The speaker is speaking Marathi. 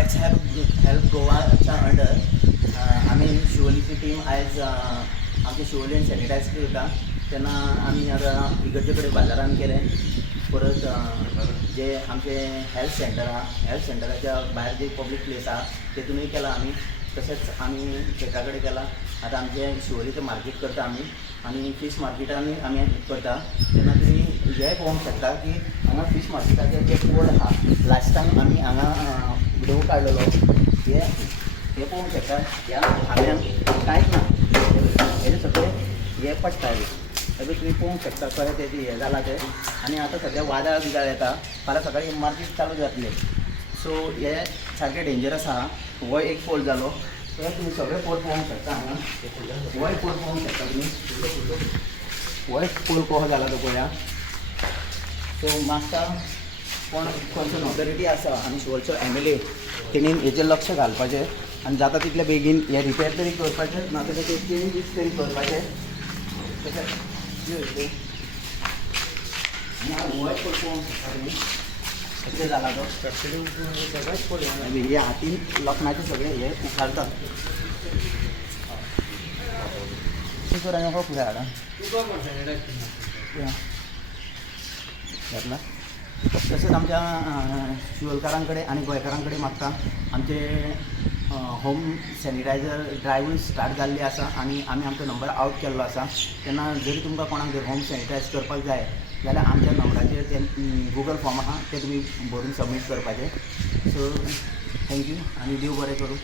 लेट्स हेल्प गोवाच्या अंडर आम्ही शिवोलीची टीम आयज आमचे शिवोलीन सॅनिटायज करता तेन्ना आमी आतां इकडचे कडेन बाजारान केले परत जे आमचे हेल्थ सेंटर आहा हेल्थ सेंटराच्या भायर जे पब्लीक प्लेस आहा तेतूनय केला आमी तशेंच आमी शेता कडेन केला आतां आमचे शिवोलीचें मार्केट करता आमी आनी फीश मार्केटानूय आमी करता तेन्ना तुमी हें पळोवंक शकता की हांगा फीश मार्केटाचे जे पोड आहा लास्ट टायम आमी हांगा व्हिडिओ काडलेलो हे पळोवंक शकता ह्या खांब्यांक कांयच ना हेजे सगळें हे पडटा सगळें तुमी पळोवंक शकता खरें तेजें हें जालां तें आनी आतां सद्या वादळ बिदळ येता फाल्यां सकाळीं मार्केट चालू जातलें सो हे सारकें डेंजरस आहा हो एक पोल जालो तर तुम्ही सगळे पोल पळोवंक शकता हांगा हो एक पोल पळोवंक शकता तुमी हो एक पोल कसो जाला तो पळया सो मागता कोण खंयचो ऑथॉरिटी आसा आनी शिवोलचो MLA तेणीन हेचेर लक्ष घालपाचें आनी जाता तितले बेगीन हे रिपेर तरी करपाचें ना तशें ते चेंजीस तरी करपाचें तशें हो एक पोल पळोवंक शकता तुमी कशें जाला तो सगळेच पोल हे हातीन लोखणाचे सगळे हे उखाळतात कर आनी म्हाका फुडें हाडा घातला तशेंच आमच्या शिवोलकारां कडेन आनी गोंयकारां कडेन मागता आमचे होम सॅनिटायझर ड्रायव्हूय स्टार्ट जाल्ली आसा आनी आमी आमचो नंबर आउट केल्लो आसा तेन्ना जरी तुमकां कोणाक जर होम सॅनिटायज करपाक जाय जाल्यार आमच्या नंबराचेर ते गुगल फॉर्म आहा ते तुमी भरून सबमीट करपाचें सो थँक्यू आनी देव बरें करूं